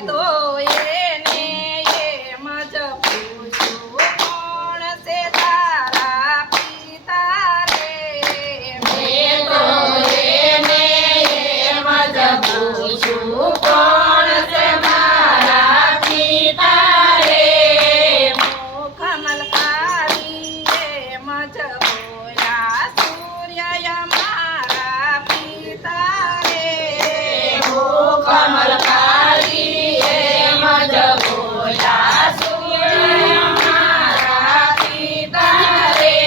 તો એને એમ જ પૂછું કોણ છે તારા પિતા રે મેં તો એને એમ જ પૂછું કોણ છે મારા પિતા રે મુખ મલકારી એમ જ બોલ્યા સૂર્ય મારા પિતા રે કમલકારી એમ જ બોલ્યા સૂર્ય મારા પિતા રે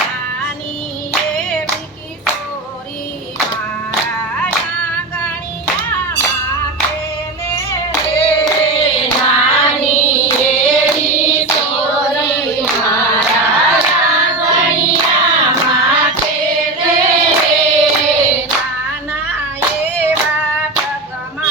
નાની એવી કિશોરી મારા આંગણિયામાં ખેલે રે નાની એવી છોરી મારા આંગણિયામાં ખેલે રે નાના એવા પગમાં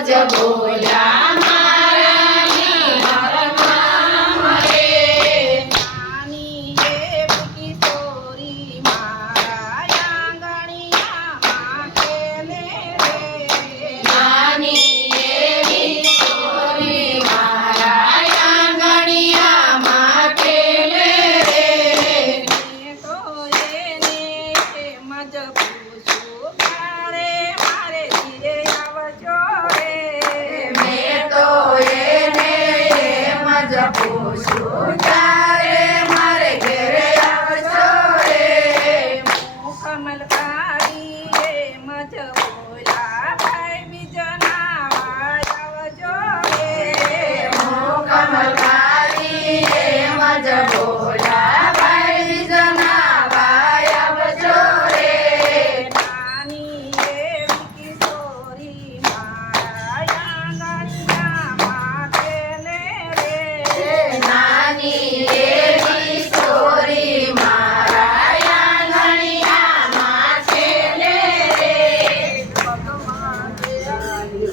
મજ બોલ્યા મારા નિહારમાં રે. નાની એવી કિશોરી મારા આંગણિયામાં ખેલે રે. નાની એવી કિશોરી મારા આંગણિયામાં ખેલે રે. મેં તો એને એમ જ પૂછ્યું તારે મારે ઘીરે આવજો રે. મેં તો એને એમ જ પૂછ્યું તારે મારે ઘેરે આવજો રે. કમલકારી એમ જ બોલ્યા ભાઈ બીજના આવજો રે. કમલકારી એમ જ બોલ્યા ભાઈ બીજના ભાઈ આવજો રે. નાની એવી કિશોરી મારા આંગણિયામાં ખેલે રે. નાની એવી કિશોરી મારા આંગણિયામાં ખેલે રે. ભગવાન દયાળી.